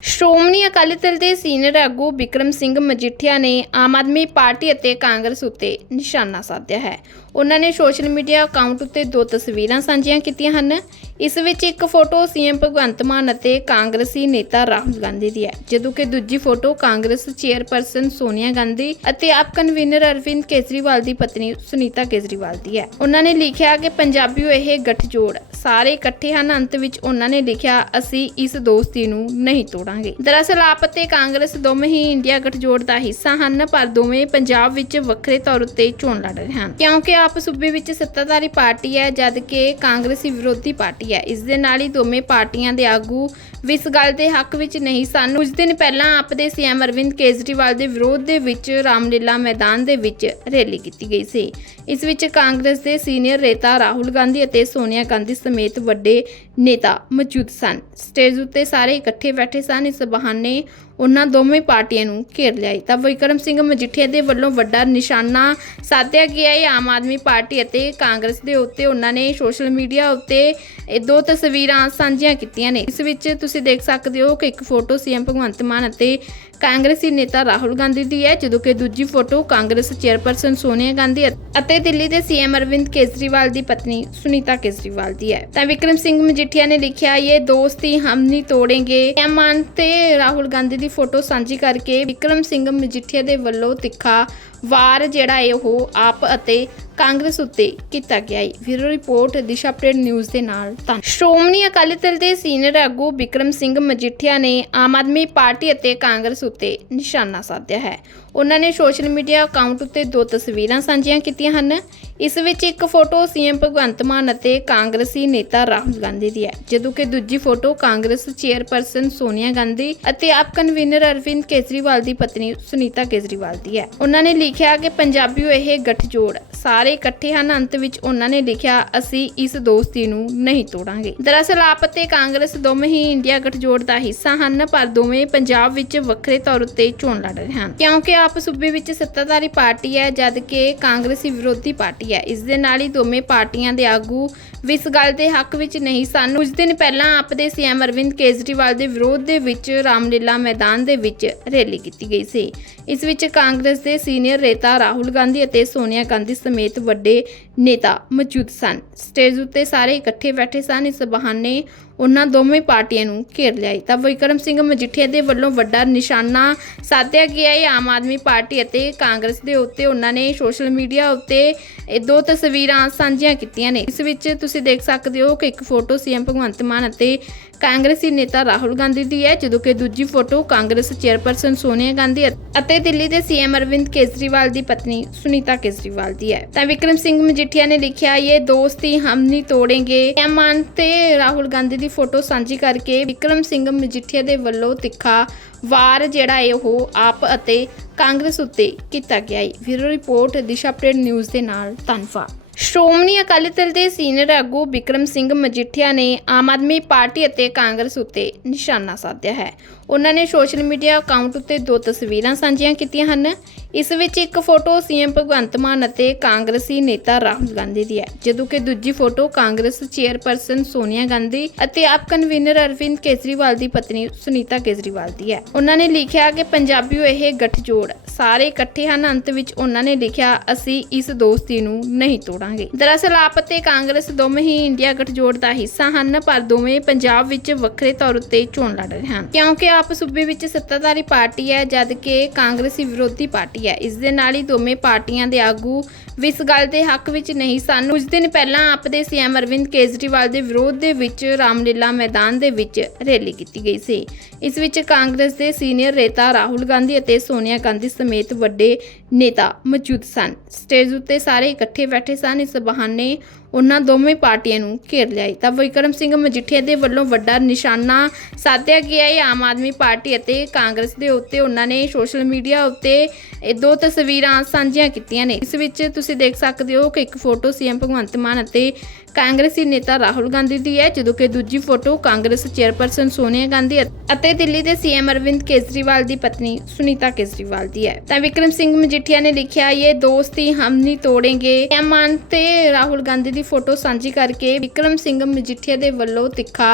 ਸ਼੍ਰੋਮਣੀ ਅਕਾਲੀ ਦਲ ਦੇ ਸੀਨੀਅਰ ਆਗੂ ਵਿਕਰਮ ਸਿੰਘ ਮਜੀਠੀਆ ਨੇ ਆਮ ਆਦਮੀ ਪਾਰਟੀ ਅਤੇ ਕਾਂਗਰਸ ਉੱਤੇ ਨਿਸ਼ਾਨਾ ਸਾਧਿਆ ਹੈ। ਉਹਨਾਂ ਨੇ ਸੋਸ਼ਲ ਮੀਡੀਆ ਅਕਾਊਂਟ ਉੱਤੇ ਦੋ ਤਸਵੀਰਾਂ ਸਾਂਝੀਆਂ ਕੀਤੀਆਂ ਹਨ। ਇਸ ਵਿੱਚ ਇੱਕ ਫੋਟੋ ਸੀਐਮ ਭਗਵੰਤ ਮਾਨ ਅਤੇ ਕਾਂਗਰਸੀ ਨੇਤਾ ਰਾਹੁਲ ਗਾਂਧੀ ਦੀ ਹੈ, ਜਦੋਂ ਕਿ ਦੂਜੀ ਫੋਟੋ ਕਾਂਗਰਸ ਚੇਅਰਪਰਸਨ ਸੋਨੀਆ ਗਾਂਧੀ ਅਤੇ ਆਪ ਕਨਵੀਨਰ ਅਰਵਿੰਦ ਕੇਜਰੀਵਾਲ ਦੀ ਪਤਨੀ ਸੁਨੀਤਾ ਕੇਜਰੀਵਾਲ ਦੀ ਹੈ। ਉਹਨਾਂ ਨੇ ਲਿਖਿਆ ਕਿ ਪੰਜਾਬੀਓ ਇਹ ਗੱਠਜੋੜ, ਸਾਰੇ ਇਕੱਠੇ ਹਨ, ਅੰਤ ਵਿੱਚ ਉਹਨਾਂ ਨੇ ਲਿਖਿਆ, ਅਸੀਂ ਇਸ ਦੋਸਤੀ ਨੂੰ ਨਹੀਂ ਤੋੜਾਂਗੇ। ਦਰਅਸਲ, ਆਪ ਅਤੇ ਕਾਂਗਰਸ ਦੋਵੇਂ ਹੀ ਇੰਡੀਆ ਗਠਜੋੜ ਦਾ ਹਿੱਸਾ ਹਨ, ਪਰ ਦੋਵੇਂ ਪੰਜਾਬ ਵਿੱਚ ਵੱਖਰੇ ਤੌਰ ਉੱਤੇ ਚੋਣ ਲੜ ਰਹੇ ਹਨ। ਕਿਉਂਕਿ ਆਪ ਸੂਬੇ ਵਿੱਚ ਸੱਤਾਧਾਰੀ ਪਾਰਟੀ ਹੈ, ਜਦ ਕਿ ਕਾਂਗਰਸੀ ਵਿਰੋਧੀ ਪਾਰਟੀ ਹੈ। ਇਸ ਦੇ ਨਾਲ ਹੀ ਦੋਵੇਂ ਪਾਰਟੀਆਂ ਦੇ ਆਗੂ ਵੀ ਇਸ ਗੱਲ ਦੇ ਹੱਕ ਵਿੱਚ ਨਹੀਂ ਸਨ। ਕੁਝ ਦਿਨ ਪਹਿਲਾਂ ਆਪ ਦੇ ਸੀਐਮ ਅਰਵਿੰਦ ਕੇਜਰੀਵਾਲ ਦੇ ਵਿਰੋਧ ਦੇ ਵਿੱਚ ਰਾਮਲੀਲਾ ਮੈਦਾਨ ਦੇ ਵਿੱਚ ਰੈਲੀ ਕੀਤੀ ਗਈ ਸੀ। ਇਸ ਵਿੱਚ ਕਾਂਗਰਸ ਦੇ ਸੀਨੀਅਰ ਨੇਤਾ ਰਾਹੁਲ ਗਾਂਧੀ ਅਤੇ ਸੋਨੀਆ ਗਾਂਧੀ ਸਮੇਤ ਵੱਡੇ ਨੇਤਾ ਮੌਜੂਦ ਸਨ। ਸਟੇਜ ਉੱਤੇ ਸਾਰੇ ਇਕੱਠੇ ਬੈਠੇ ਸਨ। ਇਸ ਬਹਾਨੇ ਉਹਨਾਂ ਦੋਵੇਂ ਪਾਰਟੀਆਂ ਨੂੰ ਘੇਰ ਲਿਆ ਤਾਂ ਵਿਕਰਮ ਸਿੰਘ ਮਜੀਠੀਆ ਦੇ ਵੱਲੋਂ ਵੱਡਾ ਨਿਸ਼ਾਨਾ ਸਾਧਿਆ ਗਿਆ। ਹੈ ਆਮ ਆਦਮੀ ਪਾਰਟੀ ਅਤੇ ਕਾਂਗਰਸ ਦੇ ਉੱਤੇ ਉਹਨਾਂ ਨੇ ਸੋਸ਼ਲ ਮੀਡੀਆ ਉੱਤੇ ਇਹ ਦੋ ਤਸਵੀਰਾਂ ਸਾਂਝੀਆਂ ਕੀਤੀਆਂ ਨੇ। ਇਸ ਵਿੱਚ ਤੁਸੀਂ ਦੇਖ ਸਕਦੇ ਹੋ ਕਿ ਇੱਕ ਫੋਟੋ ਸੀਐਮ ਭਗਵੰਤ ਮਾਨ ਅਤੇ ਕਾਂਗਰਸੀ ਨੇਤਾ ਰਾਹੁਲ ਗਾਂਧੀ ਦੀ ਹੈ, ਜਦੋਂ ਕਿ ਦੂਜੀ ਫੋਟੋ ਕਾਂਗਰਸ ਚੇਅਰਪਰਸਨ ਸੋਨੀਆ ਗਾਂਧੀ ਅਤੇ ਦਿੱਲੀ ਦੇ ਸੀਐਮ ਅਰਵਿੰਦ ਕੇਜਰੀਵਾਲ ਦੀ ਪਤਨੀ ਸੁਨੀਤਾ ਕੇਜਰੀਵਾਲ ਦੀ ਹੈ। ਤਾਂ ਵਿਕਰਮ ਸਿੰਘ ਮਜੀਠੀਆ ਨੇ ਲਿਖਿਆ ਇਹ ਦੋਸਤੀ ਹਮ ਨਹੀਂ ਤੋੜेंगे ਇਹ ਤੇ ਰਾਹੁਲ ਗਾਂਧੀ ਦੀ ਫੋਟੋ ਸਾਂਝੀ ਕਰਕੇ ਵਿਕਰਮ ਸਿੰਘ ਮਜੀਠੀਆ ਦੇ ਵੱਲੋਂ ਤਿੱਖਾ ਵਾਰ ਜਿਹੜਾ ਹੈ ਉਹ ਆਪ ਅਤੇ ਕਾਂਗਰਸ ਉੱਤੇ ਕੀਤਾ ਗਿਆ ਹੈ bureau report, Disha update news ਦੇ ਨਾਲ ਤਾਂ ਸ਼੍ਰੋਮਣੀ ਅਕਾਲੀ ਦਲ ਦੇ ਸੀਨੀਅਰ ਆਗੂ ਵਿਕਰਮ ਸਿੰਘ ਮਜੀਠੀਆ ਨੇ ਆਮ ਆਦਮੀ ਪਾਰਟੀ ਅਤੇ ਕਾਂਗਰਸ ਉੱਤੇ ਨਿਸ਼ਾਨਾ ਸਾਧਿਆ ਹੈ। ਉਹਨਾਂ ਨੇ ਸੋਸ਼ਲ ਮੀਡੀਆ ਅਕਾਊਂਟ ਉੱਤੇ ਦੋ ਤਸਵੀਰਾਂ ਸਾਂਝੀਆਂ ਕੀਤੀਆਂ ਹਨ। ਇਸ ਵਿੱਚ ਇੱਕ ਫੋਟੋ ਸੀਐਮ ਭਗਵੰਤ ਮਾਨ ਅਤੇ ਕਾਂਗਰਸੀ ਨੇਤਾ ਰਾਹੁਲ ਗਾਂਧੀ ਦੀ ਹੈ, ਜਦੋਂ ਕਿ ਦੂਜੀ ਫੋਟੋ ਕਾਂਗਰਸ ਚੇਅਰਪਰਸਨ ਸੋਨੀਆ ਗਾਂਧੀ ਅਤੇ ਆਪ ਕਨਵੀਨਰ ਅਰਵਿੰਦ ਕੇਜਰੀਵਾਲ ਦੀ ਪਤਨੀ ਸੁਨੀਤਾ ਕੇਜਰੀਵਾਲ ਦੀ ਹੈ। ਉਹਨਾਂ ਨੇ ਲਿਖਿਆ ਕਿ ਪੰਜਾਬੀਓ ਇਹ ਗੱਠਜੋੜ, ਸਾਰੇ ਇਕੱਠੇ ਹਨ, ਅੰਤ ਵਿੱਚ ਉਹਨਾਂ ਨੇ ਲਿਖਿਆ, ਅਸੀਂ ਇਸ ਦੋਸਤੀ ਨੂੰ ਨਹੀਂ ਤੋੜਾਂਗੇ। ਦਰਅਸਲ, ਆਪ ਅਤੇ ਕਾਂਗਰਸ ਦੋਵੇਂ ਹੀ ਇੰਡੀਆ ਗਠਜੋੜ ਦਾ ਹਿੱਸਾ ਹਨ, ਪਰ ਦੋਵੇਂ ਪੰਜਾਬ ਵਿੱਚ ਵੱਖਰੇ ਤੌਰ ਉੱਤੇ ਚੋਣ ਲੜ ਰਹੇ ਹਨ। ਕਿਉਂਕਿ ਆਪ ਸੂਬੇ ਵਿੱਚ ਸੱਤਾਧਾਰੀ ਪਾਰਟੀ ਹੈ, ਜਦ ਕਿ ਕਾਂਗਰਸੀ ਵਿਰੋਧੀ ਪਾਰਟੀ ਹੈ। ਇਸ ਦੇ ਨਾਲ ਹੀ ਦੋਵੇਂ ਪਾਰਟੀਆਂ ਦੇ ਆਗੂ ਵੀ ਇਸ ਗੱਲ ਦੇ ਹੱਕ ਵਿੱਚ ਨਹੀਂ ਸਨ। ਕੁਝ ਦਿਨ ਪਹਿਲਾਂ ਆਪ ਦੇ ਸੀਐਮ ਅਰਵਿੰਦ ਕੇਜਰੀਵਾਲ ਦੇ ਵਿਰੋਧ ਦੇ ਵਿੱਚ ਰਾਮਲੀਲਾ ਮੈਦਾਨ ਦੇ ਵਿੱਚ ਰੈਲੀ ਕੀਤੀ ਗਈ ਸੀ। ਇਸ ਵਿੱਚ ਕਾਂਗਰਸ ਦੇ ਸੀਨੀਅਰ ਨੇਤਾ ਰਾਹੁਲ ਗਾਂਧੀ ਅਤੇ ਸੋਨੀਆ ਗਾਂਧੀ ਸਮੇਤ ਵੱਡੇ ਨੇਤਾ ਮੌਜੂਦ ਸਨ। ਸਟੇਜ ਉੱਤੇ ਸਾਰੇ ਇਕੱਠੇ ਬੈਠੇ ਸਨ। ਇਸ ਬਹਾਨੇ ਉਹਨਾਂ ਦੋਵੇਂ ਪਾਰਟੀਆਂ ਨੂੰ ਘੇਰ ਲਿਆ ਹੈ ਤਾਂ ਵਿਕਰਮ ਸਿੰਘ ਮਜੀਠੀਆ ਦੇ ਵੱਲੋਂ ਵੱਡਾ ਨਿਸ਼ਾਨਾ ਸਾਧਿਆ ਗਿਆ। ਹੈ ਆਮ ਆਦਮੀ ਪਾਰਟੀ ਅਤੇ ਕਾਂਗਰਸ ਦੇ ਉੱਤੇ ਉਹਨਾਂ ਨੇ ਸੋਸ਼ਲ ਮੀਡੀਆ ਉੱਤੇ ਇਹ ਦੋ ਤਸਵੀਰਾਂ ਸਾਂਝੀਆਂ ਕੀਤੀਆਂ ਨੇ। ਇਸ ਵਿੱਚ ਤੁਸੀਂ ਦੇਖ ਸਕਦੇ ਹੋ ਕਿ ਇੱਕ ਫੋਟੋ ਸੀਐਮ ਭਗਵੰਤ ਮਾਨ ਅਤੇ ਕਾਂਗਰਸੀ ਨੇਤਾ ਰਾਹੁਲ ਗਾਂਧੀ ਦੀ ਹੈ, ਜਦੋਂ ਕਿ ਦੂਜੀ ਫੋਟੋ ਕਾਂਗਰਸ ਚੇਅਰਪਰਸਨ ਸੋਨੀਆ ਗਾਂਧੀ ਅਤੇ ਦਿੱਲੀ ਦੇ ਸੀਐਮ ਅਰਵਿੰਦ ਕੇਜਰੀਵਾਲ ਦੀ ਪਤਨੀ ਸੁਨੀਤਾ ਕੇਜਰੀਵਾਲ ਦੀ ਹੈ। ਤਾਂ ਵਿਕਰਮ ਸਿੰਘ ਮਜੀਠੀਆ ਨੇ ਲਿਖਿਆ, ਇਹ ਦੋਸਤੀ ਹਮ ਨਹੀਂ ਤੋੜेंगे ਇਹ ਤੇ ਰਾਹੁਲ ਗਾਂਧੀ ਦੀ ਫੋਟੋ ਸਾਂਝੀ ਕਰਕੇ ਵਿਕਰਮ ਸਿੰਘ ਮਜੀਠੀਆ ਦੇ ਵੱਲੋਂ ਤਿੱਖਾ ਵਾਰ ਜਿਹੜਾ ਹੈ ਉਹ ਆਪ ਅਤੇ ਕਾਂਗਰਸ ਉੱਤੇ ਕੀਤਾ ਗਿਆ ਹੈ। ਵੀਰੋ ਰਿਪੋਰਟ ਦਿਸ਼ਾ ਅਪਡੇਟ ਨਿਊਜ਼ ਦੇ ਨਾਲ ਧੰਨਵਾਦ। ਸ਼੍ਰੋਮਣੀ ਅਕਾਲੀ ਦਲ ਦੇ ਸੀਨੀਅਰ ਆਗੂ ਵਿਕਰਮ ਸਿੰਘ ਮਜੀਠੀਆ ਨੇ ਆਮ ਆਦਮੀ ਪਾਰਟੀ ਅਤੇ ਕਾਂਗਰਸ ਉੱਤੇ ਨਿਸ਼ਾਨਾ ਸਾਧਿਆ ਹੈ। ਉਹਨਾਂ ਨੇ ਸੋਸ਼ਲ ਮੀਡੀਆ ਅਕਾਊਂਟ ਉੱਤੇ ਦੋ ਤਸਵੀਰਾਂ ਸਾਂਝੀਆਂ ਕੀਤੀਆਂ ਹਨ। ਇਸ ਵਿੱਚ ਇੱਕ ਫੋਟੋ ਸੀਐਮ ਭਗਵੰਤ ਮਾਨ ਅਤੇ ਕਾਂਗਰਸੀ ਨੇਤਾ ਰਾਹੁਲ ਗਾਂਧੀ ਦੀ ਹੈ, ਜਦੋਂ ਕਿ ਦੂਜੀ ਫੋਟੋ ਕਾਂਗਰਸ ਚੇਅਰਪਰਸਨ ਸੋਨੀਆ ਗਾਂਧੀ ਅਤੇ ਆਪ ਕਨਵੀਨਰ ਅਰਵਿੰਦ ਕੇਜਰੀਵਾਲ ਦੀ ਪਤਨੀ ਸੁਨੀਤਾ ਕੇਜਰੀਵਾਲ ਦੀ ਹੈ। ਉਹਨਾਂ ਨੇ ਲਿਖਿਆ ਕਿ ਪੰਜਾਬੀਓ ਇਹ ਗੱਠਜੋੜ ਸਾਰੇ ਇਕੱਠੇ ਹਨ, ਅੰਤ ਵਿੱਚ ਉਹਨਾਂ ਨੇ ਲਿਖਿਆ, ਅਸੀਂ ਇਸ ਦੋਸਤੀ ਨੂੰ ਨਹੀਂ ਤੋੜਾਂਗੇ। ਦਰਅਸਲ, ਆਪ ਅਤੇ ਕਾਂਗਰਸ ਦੋਵੇਂ ਹੀ ਇੰਡੀਆ ਗਠਜੋੜ ਦਾ ਹਿੱਸਾ ਹਨ, ਪਰ ਦੋਵੇਂ ਪੰਜਾਬ ਵਿੱਚ ਵੱਖਰੇ ਤੌਰ ਉੱਤੇ ਚੋਣ ਲੜ ਰਹੇ ਹਨ। ਕਿਉਂਕਿ ਆਪ ਸੂਬੇ ਵਿੱਚ ਸੱਤਾਧਾਰੀ ਪਾਰਟੀ ਹੈ, ਜਦ ਕਿ ਕਾਂਗਰਸੀ ਵਿਰੋਧੀ ਪਾਰਟੀ ਹੈ। ਇਸ ਦੇ ਨਾਲ ਹੀ ਦੋਵੇਂ ਪਾਰਟੀਆਂ ਦੇ ਆਗੂ ਵੀ ਇਸ ਗੱਲ ਦੇ ਹੱਕ ਵਿੱਚ ਨਹੀਂ ਸਨ। ਕੁਝ ਦਿਨ ਪਹਿਲਾਂ ਆਪ ਦੇ ਸੀਐਮ ਅਰਵਿੰਦ ਕੇਜਰੀਵਾਲ ਦੇ ਵਿਰੋਧ ਦੇ ਵਿੱਚ ਰਾਮਲੀਲਾ ਮੈਦਾਨ ਦੇ ਵਿੱਚ ਰੈਲੀ ਕੀਤੀ ਗਈ ਸੀ। ਇਸ ਵਿੱਚ ਕਾਂਗਰਸ ਦੇ ਸੀਨੀਅਰ ਨੇਤਾ ਰਾਹੁਲ ਗਾਂਧੀ ਅਤੇ ਸੋਨੀਆ ਗਾਂਧੀ ਸਮੇਤ ਵੱਡੇ ਨੇਤਾ ਮੌਜੂਦ ਸਨ। ਸਟੇਜ ਉੱਤੇ ਸਾਰੇ ਇਕੱਠੇ ਬੈਠੇ ਸਨ। ਇਸ ਬਹਾਨੇ ਉਹਨਾਂ ਦੋਵੇਂ ਪਾਰਟੀਆਂ ਨੂੰ ਘੇਰ ਲਿਆ ਹੈ ਤਾਂ ਵਿਕਰਮ ਸਿੰਘ ਮਜੀਠੀਆ ਦੇ ਵੱਲੋਂ ਵੱਡਾ ਨਿਸ਼ਾਨਾ ਸਾਧਿਆ ਗਿਆ। ਹੈ ਆਮ ਆਦਮੀ ਪਾਰਟੀ ਅਤੇ ਕਾਂਗਰਸ ਦੇ ਉੱਤੇ ਉਹਨਾਂ ਨੇ ਸੋਸ਼ਲ ਮੀਡੀਆ ਉੱਤੇ ਇਹ ਦੋ ਤਸਵੀਰਾਂ ਸਾਂਝੀਆਂ ਕੀਤੀਆਂ ਨੇ। ਇਸ ਵਿੱਚ ਤੁਸੀਂ ਦੇਖ ਸਕਦੇ ਹੋ ਕਿ ਇੱਕ ਫੋਟੋ ਸੀਐਮ ਭਗਵੰਤ ਮਾਨ ਅਤੇ ਕਾਂਗਰਸੀ ਨੇਤਾ ਰਾਹੁਲ ਗਾਂਧੀ ਦੀ ਹੈ, ਜਦੋਂ ਕਿ ਦੂਜੀ ਫੋਟੋ ਕਾਂਗਰਸ ਚੇਅਰਪਰਸਨ ਸੋਨੀਆ ਗਾਂਧੀ ਅਤੇ ਦਿੱਲੀ ਦੇ ਸੀਐਮ ਅਰਵਿੰਦ ਕੇਜਰੀਵਾਲ ਦੀ ਪਤਨੀ ਸੁਨੀਤਾ ਕੇਜਰੀਵਾਲ ਦੀ ਹੈ। ਤਾਂ ਵਿਕਰਮ ਸਿੰਘ ਮਜੀਠੀਆ ਨੇ ਲਿਖਿਆ, ਇਹ ਦੋਸਤੀ ਹਮ ਨਹੀਂ ਤੋੜेंगे ਇਹ ਮਾਨ ਤੇ ਰਾਹੁਲ ਗਾਂਧੀ ਦੀ ਫੋਟੋ ਸਾਂਝੀ ਕਰਕੇ ਵਿਕਰਮ ਸਿੰਘ ਮਜੀਠੀਆ ਦੇ ਵੱਲੋਂ ਤਿੱਖਾ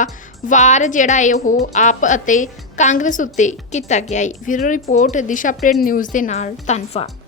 ਵਾਰ ਜਿਹੜਾ ਹੈ ਉਹ ਆਪ ਅਤੇ ਕਾਂਗਰਸ ਉੱਤੇ ਕੀਤਾ ਗਿਆ ਹੈ। ਵੀਰੋ ਰਿਪੋਰਟ, ਦਿਸ਼ਾ ਅਪਡੇਟ ਨਿਊਜ਼ ਦੇ ਨਾਲ ਧੰਨਵਾਦ।